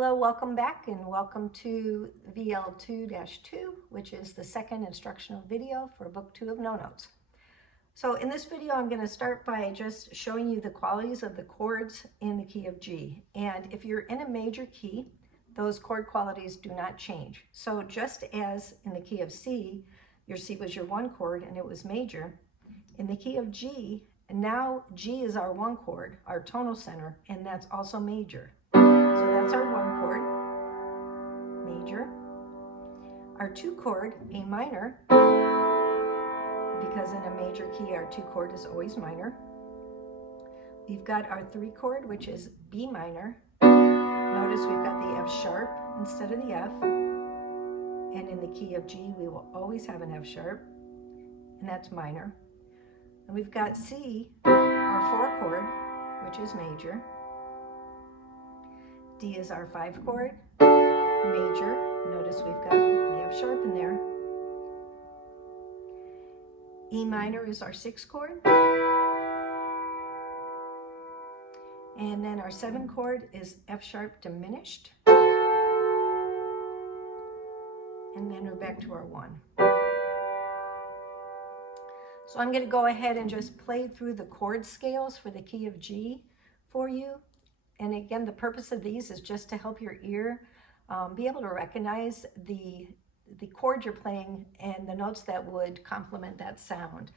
Hello, welcome back, and welcome to VL2-2, which is the second instructional video for Book 2 of No Notes. So in this video, I'm going to start by just showing you the qualities of the chords in the key of G. And if you're in a major key, those chord qualities do not change. So just as in the key of C, your C was your one chord and it was major, in the key of G, and now G is our one chord, our tonal center, and that's also major. So that's our one chord, major. Our two chord, A minor, because in a major key our two chord is always minor. We've got our three chord, which is B minor. Notice we've got the F sharp instead of the F. And in the key of G, we will always have an F sharp, and that's minor. And we've got C, our four chord, which is major. D is our five chord, major. Notice we've got the F sharp in there. E minor is our sixth chord. And then our seventh chord is F sharp diminished. And then we're back to our one. So I'm going to go ahead and just play through the chord scales for the key of G for you. And again, the purpose of these is just to help your ear be able to recognize the chord you're playing and the notes that would complement that sound.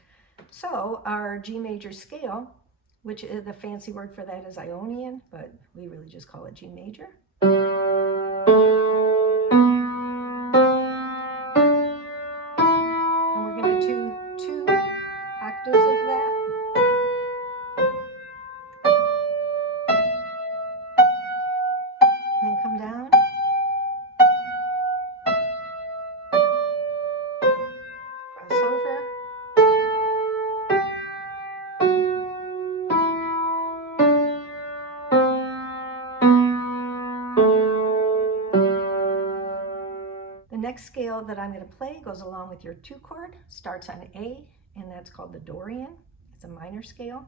So our G major scale, which is the fancy word for that is Ionian, but we really just call it G major. And we're going to do two octaves of that. Then come down. Cross over. The next scale that I'm going to play goes along with your two chord, starts on A, and that's called the Dorian. It's a minor scale.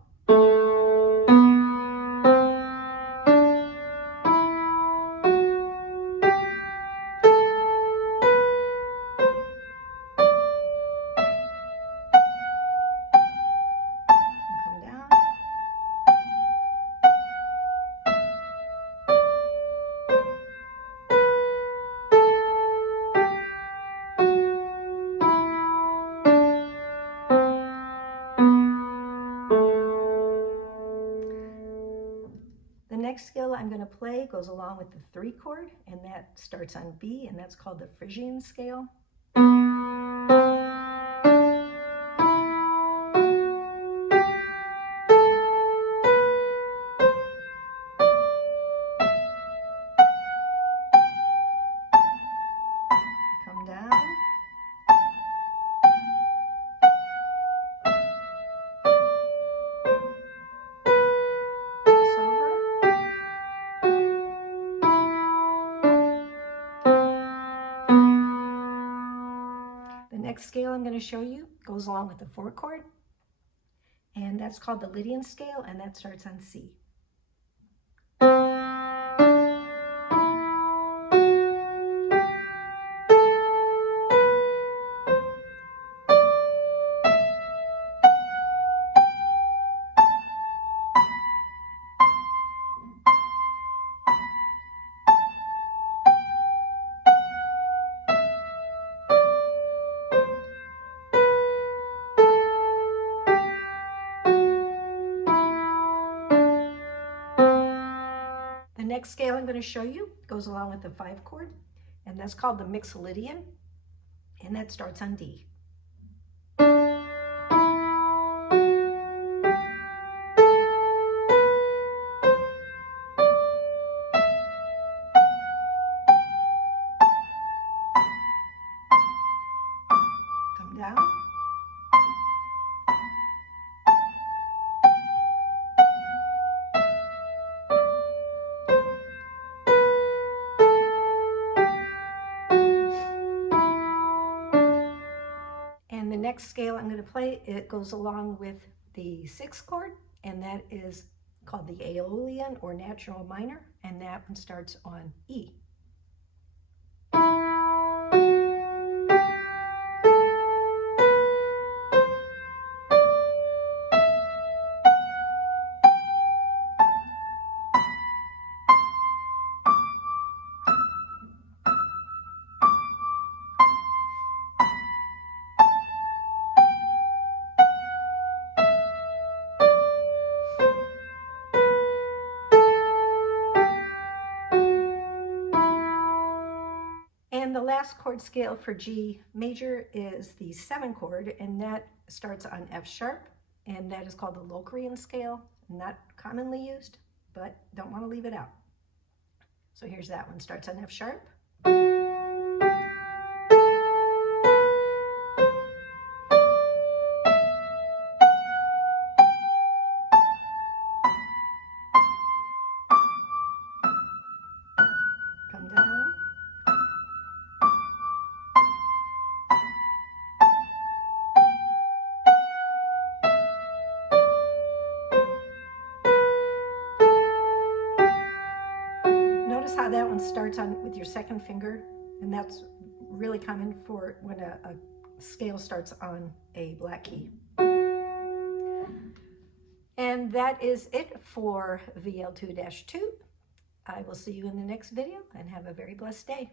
The next scale I'm going to play goes along with the three chord, and that starts on B, and that's called the Phrygian scale. Come down. The next scale I'm going to show you goes along with the four chord, and that's called the Lydian scale, and that starts on C. The next scale I'm going to show you goes along with the five chord, and that's called the Mixed Lydian, and that starts on D. Come down. And the next scale I'm going to play, it goes along with the sixth chord, and that is called the Aeolian or natural minor, and that one starts on E. And the last chord scale for G major is the 7 chord, and that starts on F sharp, and that is called the Locrian scale. Not commonly used, but don't want to leave it out. So here's that one, starts on F sharp. Come down. Notice how that one starts on with your second finger, and that's really common for when a scale starts on a black key. And that is it for VL2-2. I will see you in the next video, and have a very blessed day.